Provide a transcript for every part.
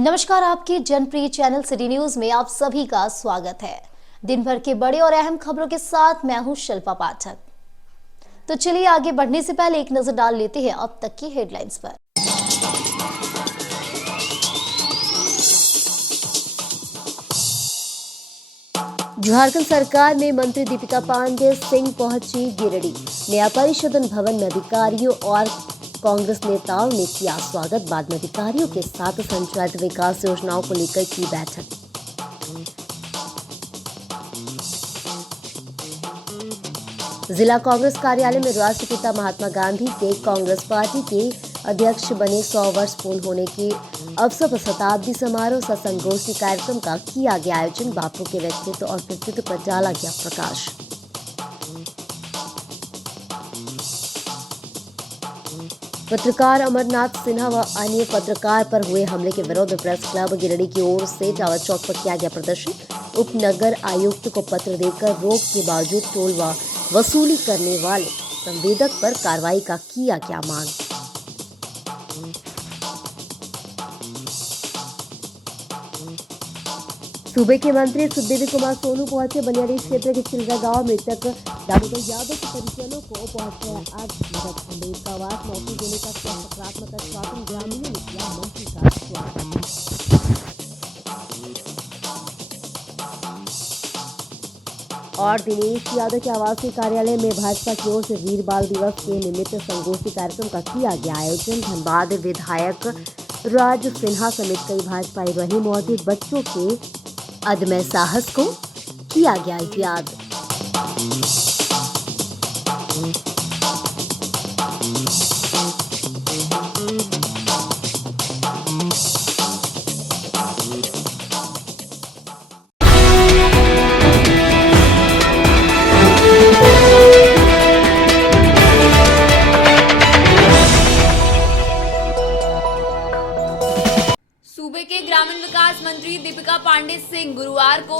नमस्कार, आपके जनप्रिय channel city news में आप सभी का स्वागत है। दिन भर के बड़े और अहम खबरों के साथ मैं हूं शिल्पा पाठक। तो चलिए आगे बढ़ने से पहले एक नजर डाल लेते हैं अब तक की हेडलाइंस पर। झारखंड सरकार में मंत्री दीपिका पांडे सिंह पहुंची गिरिडीह। नया परिषदन भवन में अधिकारियों और कांग्रेस नेताओं ने किया स्वागत। बाद में अधिकारियों के साथ पंचायत विकास योजनाओं को लेकर की बैठक। जिला कांग्रेस कार्यालय में राष्ट्रपिता महात्मा गांधी के कांग्रेस पार्टी के अध्यक्ष बने 100 वर्ष पूर्ण होने के अवसर पर शताब्दी समारोह सह संगोष्ठी कार्यक्रम का किया गया आयोजन। बापू के व्यक्तित्व और कृतित्व पर डाला गया प्रकाश। पत्रकार अमरनाथ सिन्हा व अन्य पत्रकार पर हुए हमले के विरोध में प्रेस क्लब गिरिडीह की ओर से टावर चौक पर किया गया प्रदर्शन। उप नगर आयुक्त को पत्र देकर रोक के बावजूद टोल व वसूली करने वाले संवेदक पर कार्रवाई का किया गया मांग। सूबे के मंत्री सुखदेव कुमार सोनू पहुंचे। बनियारी क्षेत्र के चिलरा गांव मृतक दामोदर यादव के परिजनों को पहुंचाया आज मदद। अमेरिकावास नौकरी देने का सकारात्मक आश्वासन, ग्रामीणों ने किया मंत्री का स्वागत। और दिनेश यादव के आवासीय कार्यालय में भाजपा की ओर से वीर बाल दिवस के निमित्त संगोष्ठी कार्यक्रम का किया गया आयोजन। धनबाद विधायक राज सिन्हा समेत कई भाजपाई रहे मौजूद। बच्चों के अदम्य साहस को किया गया याद। सूबे के ग्रामीण विकास मंत्री दीपिका पांडे सिंह गुरुवार को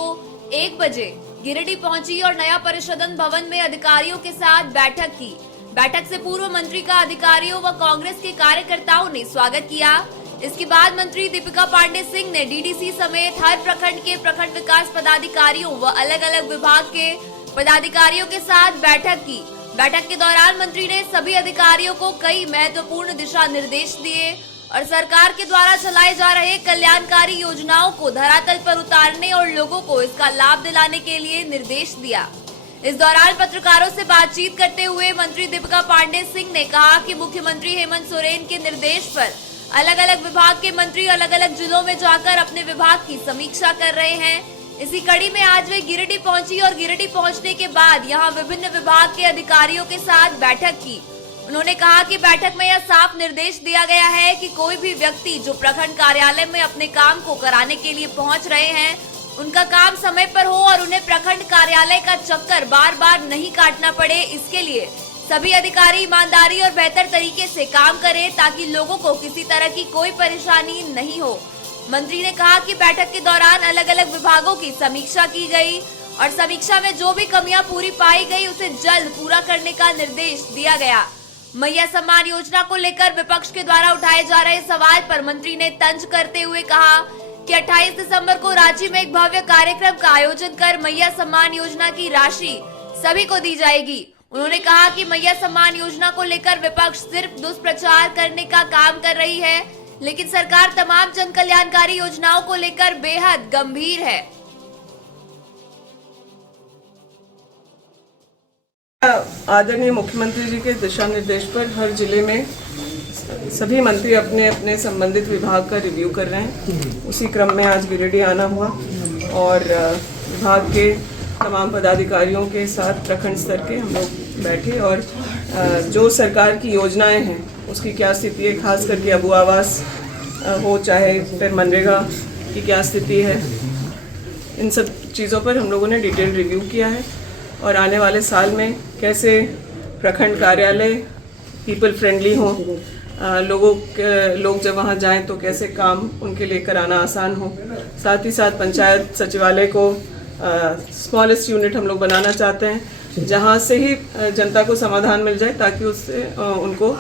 1 बजे गिरिडीह पहुंची और नया परिषदन भवन में अधिकारियों के साथ बैठक की। बैठक से पूर्व मंत्री का अधिकारियों व कांग्रेस के कार्यकर्ताओं ने स्वागत किया। इसके बाद मंत्री दीपिका पांडे सिंह ने डीडीसी समेत हर प्रखंड के प्रखंड विकास पदाधिकारियों व अलग अलग विभाग के पदाधिकारियों के साथ बैठक की। बैठक के दौरान मंत्री ने सभी अधिकारियों को कई महत्वपूर्ण दिशा निर्देश दिए और सरकार के द्वारा चलाए जा रहे कल्याणकारी योजनाओं को धरातल पर उतारने और लोगों को इसका लाभ दिलाने के लिए निर्देश दिया। इस दौरान पत्रकारों से बातचीत करते हुए मंत्री दीपिका पांडे सिंह ने कहा कि मुख्यमंत्री हेमंत सोरेन के निर्देश पर अलग अलग विभाग के मंत्री अलग अलग जिलों में जाकर अपने विभाग की समीक्षा कर रहे हैं। इसी कड़ी में आज वे गिरिडीह पहुंची और गिरिडीह पहुंचने के बाद यहां विभिन्न विभाग के अधिकारियों के साथ बैठक की। उन्होंने कहा कि बैठक में यह साफ निर्देश दिया गया है कि कोई भी व्यक्ति जो प्रखंड कार्यालय में अपने काम को कराने के लिए पहुंच रहे हैं, उनका काम समय पर हो और उन्हें प्रखंड कार्यालय का चक्कर बार बार नहीं काटना पड़े। इसके लिए सभी अधिकारी ईमानदारी और बेहतर तरीके से काम करें ताकि लोगों को किसी तरह की कोई परेशानी नहीं हो। मंत्री ने कहा कि बैठक के दौरान अलग अलग विभागों की समीक्षा की गई और समीक्षा में जो भी कमियां पूरी पाई गई उसे जल्द पूरा करने का निर्देश दिया गया। मैया सम्मान योजना को लेकर विपक्ष के द्वारा उठाए जा रहे सवाल पर मंत्री ने तंज करते हुए कहा कि 28 दिसंबर को रांची में एक भव्य कार्यक्रम का आयोजन कर मैया सम्मान योजना की राशि सभी को दी जाएगी। उन्होंने कहा कि मैया सम्मान योजना को लेकर विपक्ष सिर्फ दुष्प्रचार करने का काम कर रही है, लेकिन सरकार तमाम जन कल्याणकारी योजनाओं को लेकर बेहद गंभीर है। आदरणीय मुख्यमंत्री जी के दिशा निर्देश पर हर जिले में सभी मंत्री अपने अपने संबंधित विभाग का रिव्यू कर रहे हैं। उसी क्रम में आज गिरिडीह आना हुआ और विभाग के तमाम पदाधिकारियों के साथ प्रखंड स्तर के हम लोग बैठे और जो सरकार की योजनाएं हैं उसकी क्या स्थिति है, खास करके अबू आवास हो चाहे फिर मनरेगा की क्या स्थिति है, इन सब चीज़ों पर हम लोगों ने डिटेल रिव्यू किया है और आने वाले साल में कैसे प्रखंड कार्यालय पीपल फ्रेंडली हों, लोग जब वहाँ जाएं तो कैसे काम उनके लिए कराना आसान हो। साथ ही साथ पंचायत सचिवालय को स्मॉलेस्ट यूनिट हम लोग बनाना चाहते हैं जहाँ से ही जनता को समाधान मिल जाए ताकि उससे उनको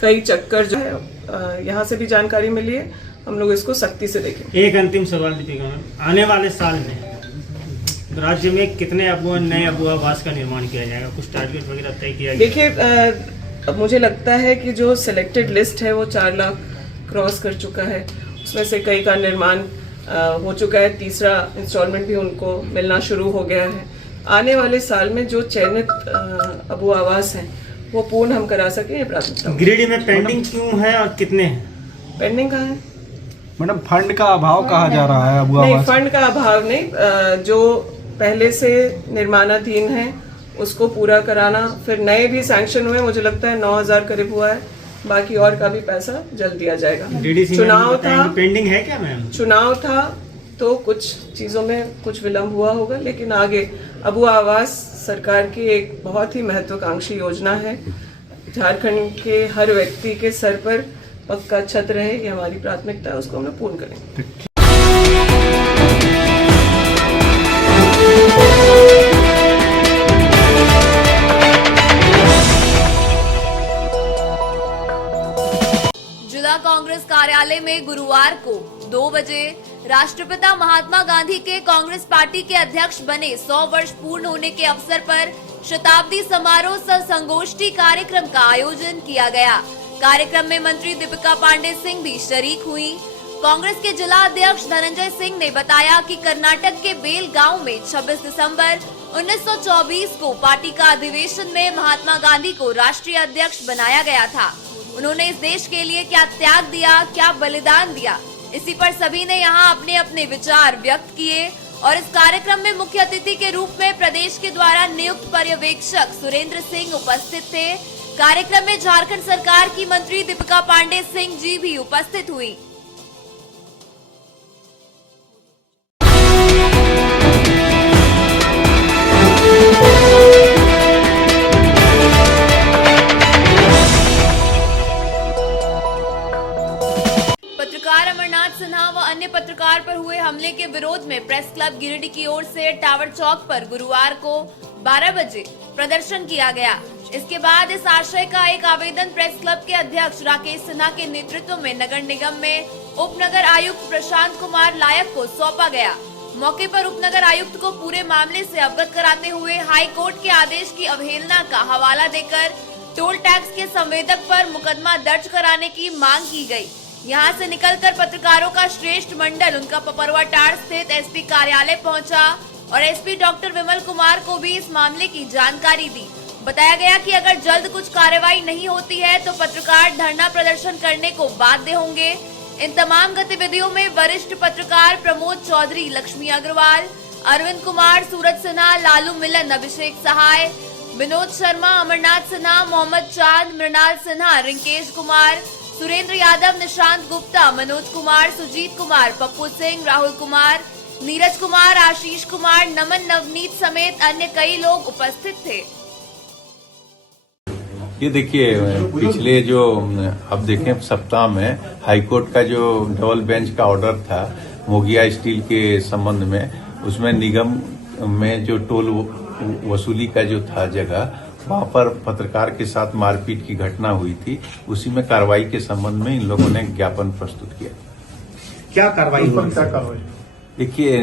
कई चक्कर जो है यहाँ से भी जानकारी मिली है हम लोग इसको सख्ती से देखेंगे। एक अंतिम सवाल दीपिका मैम, आने वाले साल में राज्य में कितने नए अबू आवास का निर्माण किया जाएगा? कुछ टारगेट वगैरह तय किया गया? देखिए, अब मुझे लगता है कि जो सिलेक्टेड लिस्ट है वो 4 लाख क्रॉस कर चुका है। उसमें से कई का निर्माण हो चुका है, तीसरा इंस्टॉलमेंट भी उनको मिलना शुरू हो गया है। आने वाले साल में जो चयनित अबू आवास हैं वो पूर्ण हम करा सकें, ये प्राथमिकता है। गिरिडीह में पेंडिंग क्यों है और कितने हैं? पेंडिंग कहाँ है मैडम? फंड का अभाव कहा जा रहा है अबू नहीं, आवास? फंड का अभाव नहीं, जो पहले से निर्माणाधीन है उसको पूरा कराना, फिर नए भी सैंक्शन हुए, मुझे लगता है 9,000 करीब हुआ है, बाकी और का भी पैसा जल्द दिया जाएगा। डीडीसी चुनाव था, पेंडिंग है क्या मैम? चुनाव था तो कुछ चीज़ों में कुछ विलम्ब हुआ होगा, लेकिन आगे अबू आवास सरकार की एक बहुत ही महत्वाकांक्षी योजना है। झारखंड के हर व्यक्ति के सर पर पक्का छत रहे, ये हमारी प्राथमिकता है, उसको हम लोग पूर्ण करेंगे। जिला कांग्रेस कार्यालय में गुरुवार को 2 बजे राष्ट्रपिता महात्मा गांधी के कांग्रेस पार्टी के अध्यक्ष बने 100 वर्ष पूर्ण होने के अवसर पर शताब्दी समारोह सह संगोष्ठी कार्यक्रम का आयोजन किया गया। कार्यक्रम में मंत्री दीपिका पांडे सिंह भी शरीक हुई। कांग्रेस के जिला अध्यक्ष धनंजय सिंह ने बताया कि कर्नाटक के बेल गांव में 26 दिसंबर 1924 को पार्टी का अधिवेशन में महात्मा गांधी को राष्ट्रीय अध्यक्ष बनाया गया था। उन्होंने इस देश के लिए क्या त्याग दिया, क्या बलिदान दिया, इसी पर सभी ने यहाँ अपने अपने विचार व्यक्त किए। और इस कार्यक्रम में मुख्य अतिथि के रूप में प्रदेश के द्वारा नियुक्त पर्यवेक्षक सुरेंद्र सिंह उपस्थित थे। कार्यक्रम में झारखंड सरकार की मंत्री दीपिका पांडे सिंह जी भी उपस्थित हुई। पत्रकार अमरनाथ सिन्हा व अन्य पत्रकार पर हुए हमले के विरोध में प्रेस क्लब गिरिडीह की ओर से टावर चौक पर गुरुवार को 12 बजे प्रदर्शन किया गया। इसके बाद इस आशय का एक आवेदन प्रेस क्लब के अध्यक्ष राकेश सिन्हा के नेतृत्व में नगर निगम में उप नगर आयुक्त प्रशांत कुमार लायक को सौंपा गया। मौके पर उप नगर आयुक्त को पूरे मामले से अवगत कराते हुए हाई कोर्ट के आदेश की अवहेलना का हवाला देकर टोल टैक्स के संवेदक पर मुकदमा दर्ज कराने की मांग की गई। यहां से निकलकर पत्रकारों का श्रेष्ठ मंडल उनका पपरवाटार स्थित एसपी कार्यालय पहुंचा और एसपी डॉक्टर विमल कुमार को भी इस मामले की जानकारी दी। बताया गया कि अगर जल्द कुछ कार्रवाई नहीं होती है तो पत्रकार धरना प्रदर्शन करने को बाध्य होंगे। इन तमाम गतिविधियों में वरिष्ठ पत्रकार प्रमोद चौधरी, लक्ष्मी अग्रवाल, अरविंद कुमार, सूरज सिन्हा, लालू मिलन, अभिषेक सहाय, विनोद शर्मा, अमरनाथ सिन्हा, मोहम्मद चांद, मृणाल सिन्हा, रिंकेश कुमार, सुरेंद्र यादव, निशांत गुप्ता, मनोज कुमार, सुजीत कुमार, पप्पू सिंह, राहुल कुमार, नीरज कुमार, आशीष कुमार, नमन नवनीत समेत अन्य कई लोग उपस्थित थे। ये देखिए, पिछले जो अब देखें सप्ताह में हाईकोर्ट का जो डबल बेंच का ऑर्डर था मोगिया स्टील के संबंध में, उसमें निगम में जो टोल वसूली का जो था जगह, वहां पर पत्रकार के साथ मारपीट की घटना हुई थी। उसी में कार्रवाई के संबंध में इन लोगों ने ज्ञापन प्रस्तुत किया। क्या कार्रवाई हुई? देखिए,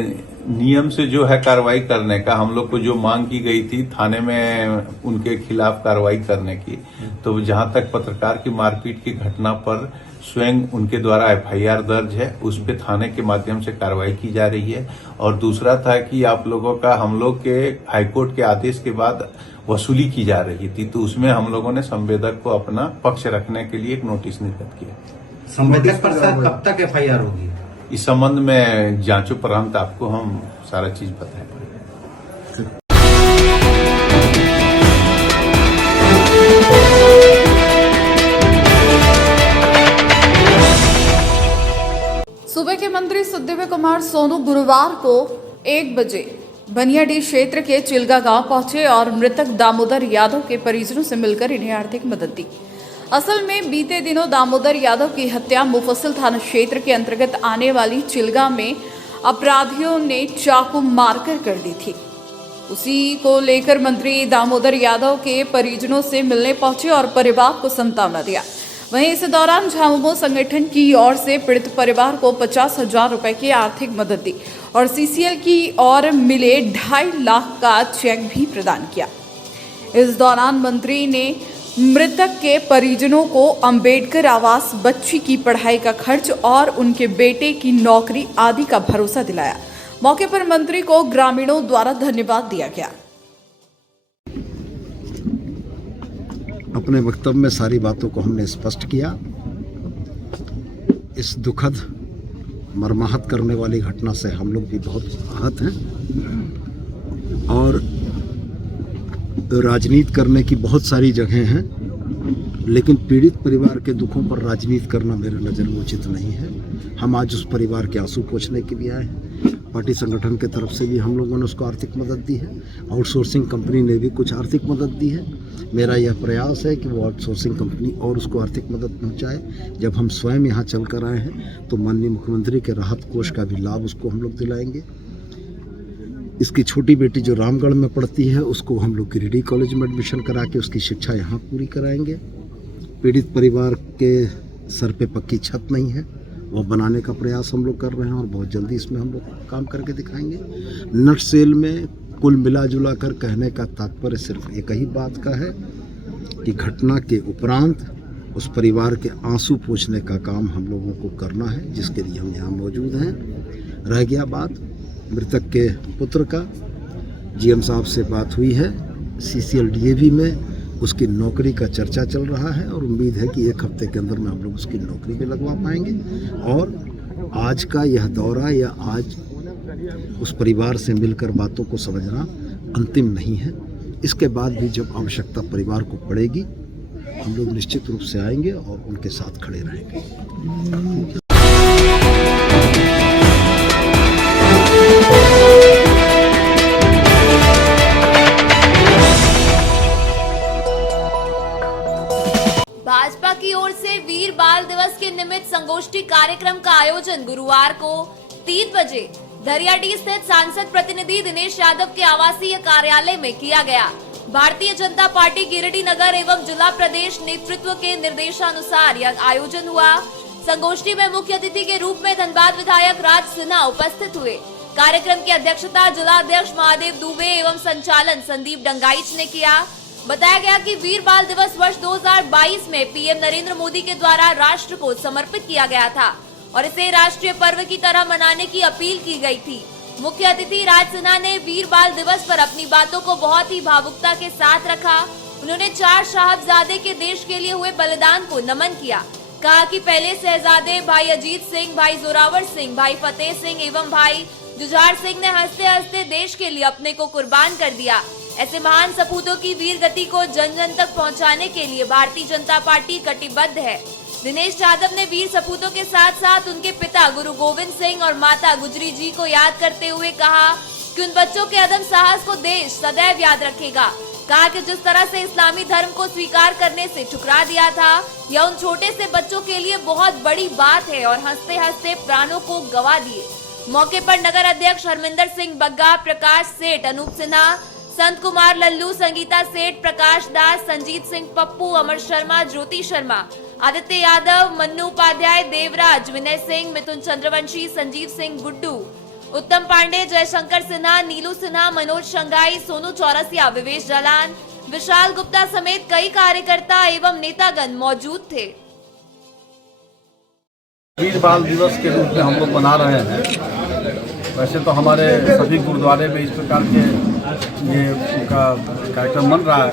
नियम से जो है कार्रवाई करने का, हम लोग को जो मांग की गई थी थाने में उनके खिलाफ कार्रवाई करने की, तो जहां तक पत्रकार की मारपीट की घटना पर स्वयं उनके द्वारा एफआईआर दर्ज है, उस पे थाने के माध्यम से कार्रवाई की जा रही है। और दूसरा था कि आप लोगों का, हम लोग के हाईकोर्ट के आदेश के बाद वसूली की जा रही थी, तो उसमें हम लोगों ने संवेदक को अपना पक्ष रखने के लिए एक नोटिस निर्गत किया। संवेदक पर सर कब तक एफआईआर होगी? इस संबंध में जांचोपरांत आपको हम सारा चीज बताएंगे। सूबे के मंत्री सुखदेव कुमार सोनू गुरुवार को 1 बजे बनियाडीह क्षेत्र के चिलगा गांव पहुंचे और मृतक दामोदर यादव के परिजनों से मिलकर इन्हें आर्थिक मदद दी। असल में बीते दिनों दामोदर यादव की हत्या मुफस्सिल थाना क्षेत्र के अंतर्गत आने वाली चिलगा में अपराधियों ने चाकू मारकर कर दी थी। उसी को लेकर मंत्री दामोदर यादव के परिजनों से मिलने पहुंचे और परिवार को सांत्वना दिया। वहीं इस दौरान झामुमो संगठन की ओर से पीड़ित परिवार को 50,000 रुपए की आर्थिक मदद दी और सीसीएल की ओर मिले 2.5 लाख का चेक भी प्रदान किया। इस दौरान मंत्री ने मृतक के परिजनों को अंबेडकर आवास बच्ची की पढ़ाई का खर्च और उनके बेटे की नौकरी आदि का भरोसा दिलाया। मौके पर मंत्री को ग्रामीणों द्वारा धन्यवाद दिया गया। अपने वक्तव्य में सारी बातों को हमने स्पष्ट किया। इस दुखद मर्माहत करने वाली घटना से हम लोग भी बहुत आहत हैं और राजनीति करने की बहुत सारी जगह हैं, लेकिन पीड़ित परिवार के दुखों पर राजनीति करना मेरे नज़र में उचित नहीं है। हम आज उस परिवार के आंसू पोंछने के लिए आए हैं। पार्टी संगठन के तरफ से भी हम लोगों ने उसको आर्थिक मदद दी है, आउटसोर्सिंग कंपनी ने भी कुछ आर्थिक मदद दी है। मेरा यह प्रयास है कि वो आउटसोर्सिंग कंपनी और उसको आर्थिक मदद पहुंचाए। जब हम स्वयं यहाँ चल कर आए हैं तो माननीय मुख्यमंत्री के राहत कोष का भी लाभ उसको हम लोग दिलाएंगे। इसकी छोटी बेटी जो रामगढ़ में पढ़ती है उसको हम लोग गिरिडीह कॉलेज में एडमिशन करा के उसकी शिक्षा यहाँ पूरी कराएंगे। पीड़ित परिवार के सर पे पक्की छत नहीं है, वो बनाने का प्रयास हम लोग कर रहे हैं और बहुत जल्दी इसमें हम लोग काम करके दिखाएंगे। नटसेल में कुल मिला जुला कर कहने का तात्पर्य सिर्फ एक ही बात का है कि घटना के उपरांत उस परिवार के आंसू पोंछने का काम हम लोगों को करना है, जिसके लिए हम यहाँ मौजूद हैं। रह गया बात मृतक के पुत्र का, जीएम साहब से बात हुई है, सीसीएल डीएवी में उसकी नौकरी का चर्चा चल रहा है और उम्मीद है कि 1 हफ्ते के अंदर में हम लोग उसकी नौकरी भी लगवा पाएंगे। और आज का यह दौरा या आज उस परिवार से मिलकर बातों को समझना अंतिम नहीं है। इसके बाद भी जब आवश्यकता परिवार को पड़ेगी हम लोग निश्चित रूप से आएंगे और उनके साथ खड़े रहेंगे। भाजपा की ओर से वीर बाल दिवस के निमित्त संगोष्ठी कार्यक्रम का आयोजन गुरुवार को 3 बजे धरियाडीह स्थित सांसद प्रतिनिधि दिनेश यादव के आवासीय कार्यालय में किया गया। भारतीय जनता पार्टी गिरिडीह नगर एवं जिला प्रदेश नेतृत्व के निर्देशानुसार यह आयोजन हुआ। संगोष्ठी में मुख्य अतिथि के रूप में धनबाद विधायक राज सिन्हा उपस्थित हुए। कार्यक्रम की अध्यक्षता जिला अध्यक्ष महादेव दुबे एवं संचालन संदीप डंगाइच ने किया। बताया गया कि वीर बाल दिवस वर्ष 2022 में पीएम नरेंद्र मोदी के द्वारा राष्ट्र को समर्पित किया गया था और इसे राष्ट्रीय पर्व की तरह मनाने की अपील की गई थी। मुख्य अतिथि राज सिन्हा ने वीर बाल दिवस पर अपनी बातों को बहुत ही भावुकता के साथ रखा। उन्होंने 4 साहबजादे के देश के लिए हुए बलिदान को नमन किया। कहा कि पहले शहजादे भाई अजीत सिंह, भाई जोरावर सिंह, भाई फतेह सिंह एवं भाई जुझार सिंह ने हंसते हंसते देश के लिए अपने को कुर्बान कर दिया। ऐसे महान सपूतों की वीर गति को जन जन तक पहुंचाने के लिए भारतीय जनता पार्टी कटिबद्ध है। दिनेश यादव ने वीर सपूतों के साथ साथ उनके पिता गुरु गोविंद सिंह और माता गुजरी जी को याद करते हुए कहा कि उन बच्चों के अदम साहस को देश सदैव याद रखेगा। कहा कि जिस तरह से इस्लामी धर्म को स्वीकार करने से ठुकरा दिया था, यह उन छोटे से बच्चों के लिए बहुत बड़ी बात है और हंसते हंसते प्राणों को गवा दिए। मौके पर नगर अध्यक्ष हरमिंदर सिंह बग्गा, प्रकाश सेठ, अनूप सिन्हा, संत कुमार लल्लू, संगीता सेठ, प्रकाश दास, संजीत सिंह पप्पू, अमर शर्मा, ज्योति शर्मा, आदित्य यादव, मन्नू उपाध्याय, देवराज, विनय सिंह, मिथुन चंद्रवंशी, संजीव सिंह गुड्डू, उत्तम पांडे, जयशंकर सिन्हा, नीलू सिन्हा, मनोज शंगाई, सोनू चौरसिया, विवेश जालान, विशाल गुप्ता समेत कई कार्यकर्ता एवं नेतागण मौजूद थे। वीर बाल दिवस के रूप में हम लोग मना रहे हैं। वैसे तो हमारे सभी गुरुद्वारे में इस प्रकार के ये उनका कार्यक्रम बन रहा है,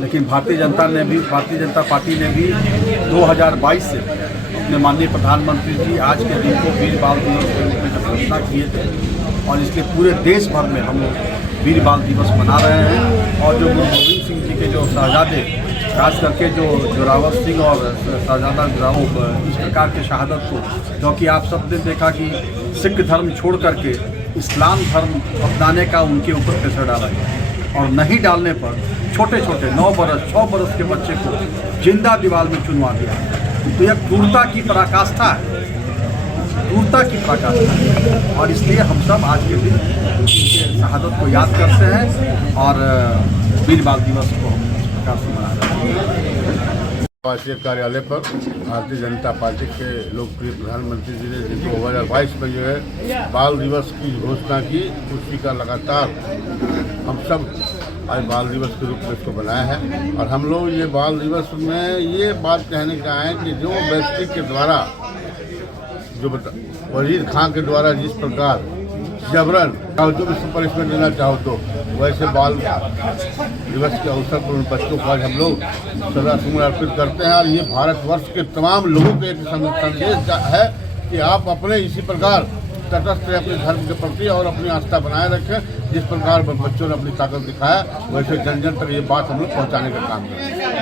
लेकिन भारतीय जनता पार्टी ने भी 2022 से अपने माननीय प्रधानमंत्री जी आज के दिन को वीर बाल दिवस के रूप में घोषणा किए थे और इसलिए पूरे देश भर में हम लोग वीर बाल दिवस मना रहे हैं। और जो गुरु गोविंद सिंह जी के जो शहजादे, खास करके जो जोरावर सिंह और शहजादा जोरावर, इस प्रकार के शहादत को, क्योंकि आप सब ने देखा कि सिख धर्म छोड़ करके इस्लाम धर्म अपनाने का उनके ऊपर प्रेशर डाला गया और नहीं डालने पर छोटे छोटे 9 बरस 6 बरस के बच्चे को जिंदा दीवार में चुनवा दिया। तो यह क्रूरता की पराकाष्ठा है, क्रूरता की पराकाष्ठा है और इसलिए हम सब आज के दिन उनके शहादत को याद करते हैं और वीर बाल दिवस को हम इस प्रकार से मना रहे हैं। राष्ट्रीय कार्यालय पर भारतीय जनता पार्टी के लोकप्रिय प्रधानमंत्री जी ने जिनको 2022 में जो है बाल दिवस की घोषणा की, उसी का लगातार हम सब आज बाल दिवस के रूप में इसको बनाया है। और हम लोग ये बाल दिवस में ये बात कहने का है कि जो व्यक्ति के द्वारा जो वजीर खान के द्वारा जिस प्रकार जबरन जो भी पनिशमेंट देना चाहो तो वैसे बाल दिवस के अवसर पर उन बच्चों को आज हम लोग श्रद्धासुमन अर्पित करते हैं। और ये भारतवर्ष के तमाम लोगों को एक संदेश है कि आप अपने इसी प्रकार तटस्थ अपने धर्म के प्रति और अपनी आस्था बनाए रखें। जिस प्रकार बच्चों ने अपनी ताकत दिखाया वैसे जन जन तक ये बात हम लोग पहुँचाने का काम करें।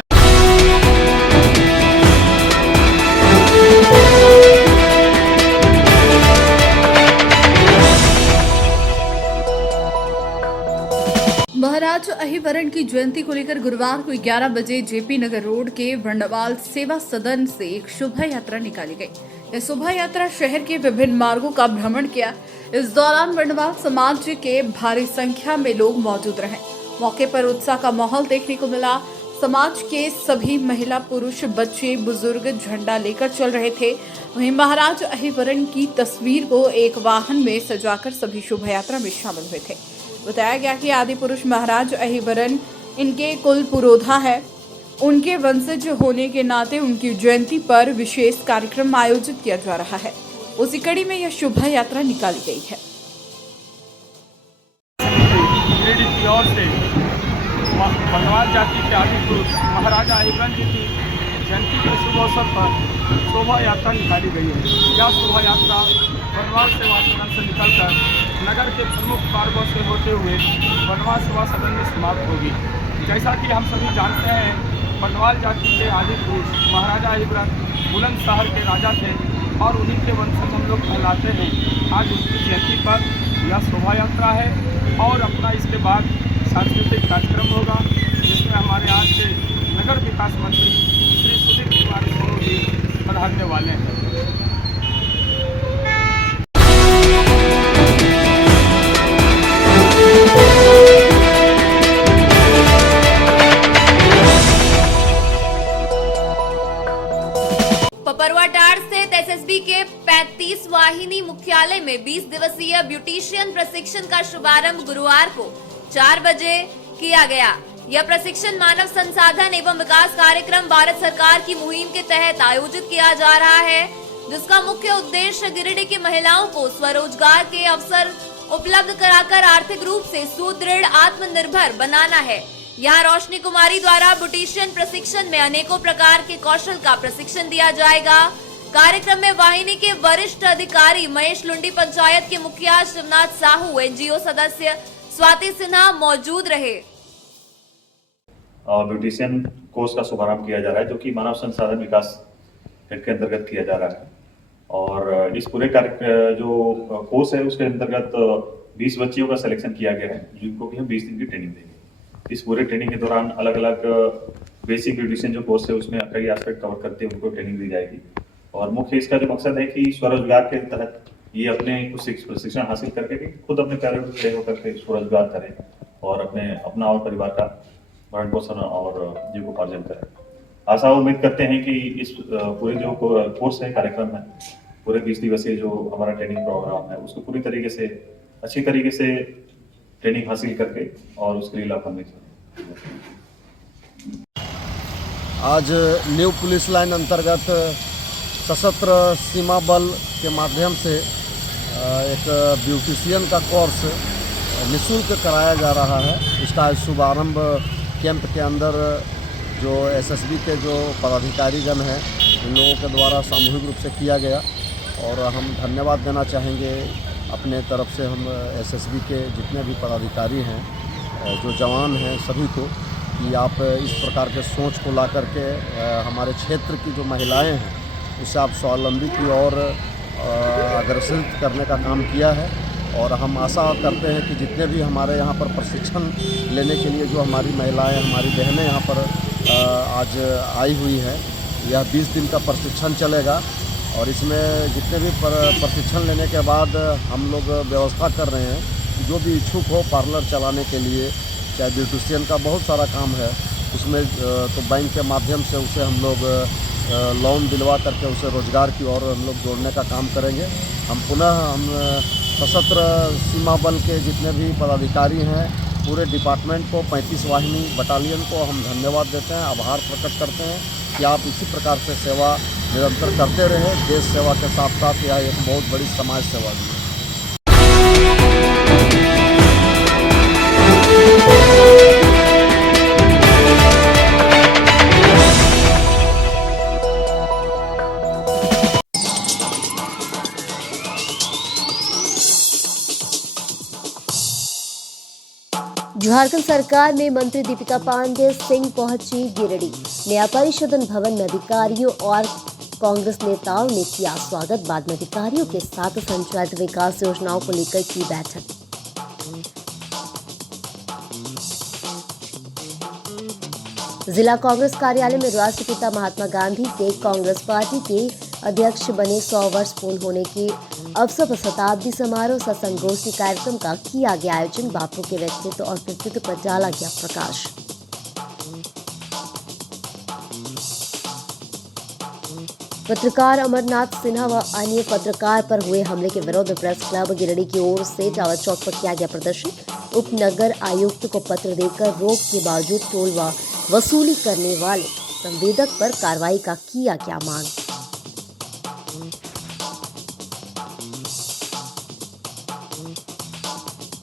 महाराज अहिवरण की जयंती को लेकर गुरुवार को 11 बजे जेपी नगर रोड के वर्णवाल सेवा सदन से एक शोभा यात्रा निकाली गई। यह शोभा यात्रा शहर के विभिन्न मार्गों का भ्रमण किया। इस दौरान वर्णवाल समाज के भारी संख्या में लोग मौजूद रहे। मौके पर उत्साह का माहौल देखने को मिला। समाज के सभी महिला, पुरुष, बच्चे, बुजुर्ग झंडा लेकर चल रहे थे। वहीं महाराज अहिवरण की तस्वीर को एक वाहन में सजाकर सभी शोभा यात्रा में शामिल हुए थे। बताया गया कि आदि पुरुष महाराज अहिवरण इनके कुल पुरोधा है। उनके वंशज होने के नाते उनकी जयंती पर विशेष कार्यक्रम आयोजित किया जा रहा है। उसी कड़ी में यह शोभा यात्रा निकाली गई है। की ओर से बनवाल जाति के आदि पुरुष महाराजा अहिवरण जी की जयंती के शुभ अवसर पर शोभा यात्रा निकाली गई है। यह शोभा यात्रा बनवाल सेवा सदन से निकलकर नगर के प्रमुख मार्गों से होते हुए बनवाल सेवा सदन में समाप्त होगी। जैसा कि हम सभी जानते हैं, बनवाल जाति के आदि पुरुष महाराजा अहिवरण बुलंदशहर के राजा थे और उन्हीं के वंशज हम लोग कहलाते हैं। आज उनकी जयंती पर यह शोभा यात्रा है और अपना इसके बाद सांस्कृतिक कार्यक्रम होगा, जिसमें हमारे आज के नगर विकास मंत्री श्री सुधीर कुमार सोनू जी पधारने वाले हैं। पपरवाटाड़ स्थित एसएसबी के 35 वाहिनी मुख्यालय में 20 दिवसीय ब्यूटिशियन प्रशिक्षण का शुभारंभ गुरुवार को 4 बजे किया गया। यह प्रशिक्षण मानव संसाधन एवं विकास कार्यक्रम भारत सरकार की मुहिम के तहत आयोजित किया जा रहा है, जिसका मुख्य उद्देश्य गिरिडीह की महिलाओं को स्वरोजगार के अवसर उपलब्ध कराकर आर्थिक रूप से सुदृढ़ आत्मनिर्भर बनाना है। यहाँ रोशनी कुमारी द्वारा ब्यूटिशियन प्रशिक्षण में अनेकों प्रकार के कौशल का प्रशिक्षण दिया जाएगा। कार्यक्रम में वाहिनी के वरिष्ठ अधिकारी महेश लुंडी, पंचायत के मुखिया शिवनाथ साहू, एनजीओ सदस्य स्वाति सिन्हा मौजूद रहे। ब्यूटिशियन कोर्स का शुभारंभ किया जा रहा है, जो कि मानव संसाधन विकास के अंतर्गत किया जा रहा है। और इस पूरे जो कोर्स है उसके अंतर्गत 20 बच्चियों का सिलेक्शन किया गया है, जिनको कि हम 20 दिन की ट्रेनिंग देंगे। इस पूरे ट्रेनिंग के दौरान अलग अलग बेसिक ब्यूटिशियन जो कोर्स है उसमें कई एस्पेक्ट कवर करते हुए उनको ट्रेनिंग दी जाएगी। और मुख्य इसका जो मकसद है कि स्वरोजगार के तहत ये अपने कुछ प्रशिक्षण हासिल करके खुद अपने पैरों पर खड़े होकर के स्वरोजगार करें और अपना और परिवार का भरण पोषण और जीविकोपार्जन करें। आशा उम्मीद करते हैं कि इस पूरे जो कोर्स है, कार्यक्रम है, पूरे 20 दिवसीय जो हमारा ट्रेनिंग प्रोग्राम है उसको पूरी तरीके से अच्छी तरीके से ट्रेनिंग हासिल करके और उसके लिए लाभान्वित हों। आज न्यू पुलिस लाइन अंतर्गत सशस्त्र सीमा बल के माध्यम से एक ब्यूटिशियन का कोर्स निःशुल्क कराया जा रहा है। इसका शुभारंभ कैंप के अंदर जो एसएसबी के जो पदाधिकारीगण हैं उन लोगों के द्वारा सामूहिक रूप से किया गया। और हम धन्यवाद देना चाहेंगे अपने तरफ से हम एसएसबी के जितने भी पदाधिकारी हैं, जो जवान हैं, सभी को कि आप इस प्रकार के सोच को ला करके हमारे क्षेत्र की जो महिलाएं हैं उसे आप स्वावलंबी की ओर अग्रसर करने का काम किया है। और हम आशा करते हैं कि जितने भी हमारे यहाँ पर प्रशिक्षण लेने के लिए जो हमारी महिलाएं, हमारी बहनें यहाँ पर आज आई हुई हैं, यह 20 दिन का प्रशिक्षण चलेगा। और इसमें जितने भी प्रशिक्षण लेने के बाद हम लोग व्यवस्था कर रहे हैं कि जो भी इच्छुक हो पार्लर चलाने के लिए, चाहे ब्यूटिशियन का बहुत सारा काम है, उसमें तो बैंक के माध्यम से उसे हम लोग लोन दिलवा करके उसे रोजगार की ओर हम लोग जोड़ने का काम करेंगे। हम सशस्त्र सीमा बल के जितने भी पदाधिकारी हैं, पूरे डिपार्टमेंट को, 35 वाहिनी बटालियन को हम धन्यवाद देते हैं, आभार प्रकट करते हैं कि आप इसी प्रकार से सेवा निरंतर करते रहे। देश सेवा के साथ साथ यह एक बहुत बड़ी समाज सेवा भी है। झारखंड सरकार में मंत्री दीपिका पांडे सिंह पहुंची गिरिडीह। नया परिषदन भवन में अधिकारियों और कांग्रेस नेताओं ने किया स्वागत। बाद में अधिकारियों के साथ संचालित विकास योजनाओं को लेकर की बैठक। जिला कांग्रेस कार्यालय में राष्ट्रपिता महात्मा गांधी के कांग्रेस पार्टी के अध्यक्ष बने 100 वर्ष पूर्ण होने के अवसर पर शताब्दी समारोह सह संगोष्ठी कार्यक्रम का किया गया आयोजन। बापू के व्यक्तित्व और कृतित्व पर डाला गया प्रकाश। पत्रकार अमरनाथ सिन्हा व अन्य पत्रकार पर हुए हमले के विरोध प्रेस क्लब गिरिडीह की ओर से टावर चौक पर किया गया प्रदर्शन। उप नगर आयुक्त को पत्र देकर रोक के बावजूद टोल व वसूली करने वाले संवेदक पर कार्रवाई का किया गया मांग।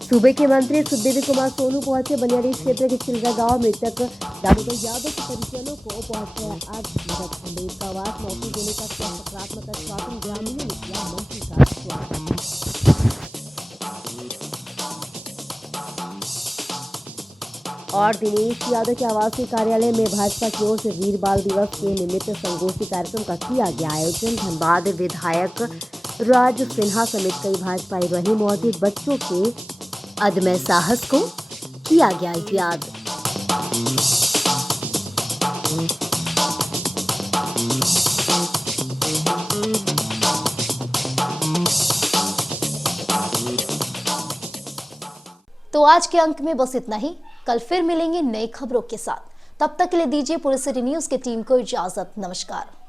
सूबे के मंत्री सुखदेव कुमार सोनू पहुंचे बनियाडी क्षेत्र के चिल्गा गांव। मृतक दामोदर यादव के परिजनों को पहुंचे आज मदद। अम्बेडकर का आवास नौकरी देने का सकारात्मक आश्वासन। ग्रामीणों ने किया मंत्री का स्वागत। और दिनेश यादव के आवासीय कार्यालय में भाजपा की ओर से वीर बाल दिवस के निमित्त संगोष्ठी कार्यक्रम का किया गया आयोजन। धनबाद विधायक राज सिन्हा समेत कई भाजपाई रहे मौजूद। बच्चों के अदम्य साहस को किया गया याद। तो आज के अंक में बस इतना ही। कल फिर मिलेंगे नई खबरों के साथ। तब तक के लिए दीजिए पुलिस सिटी न्यूज की टीम को इजाजत। नमस्कार।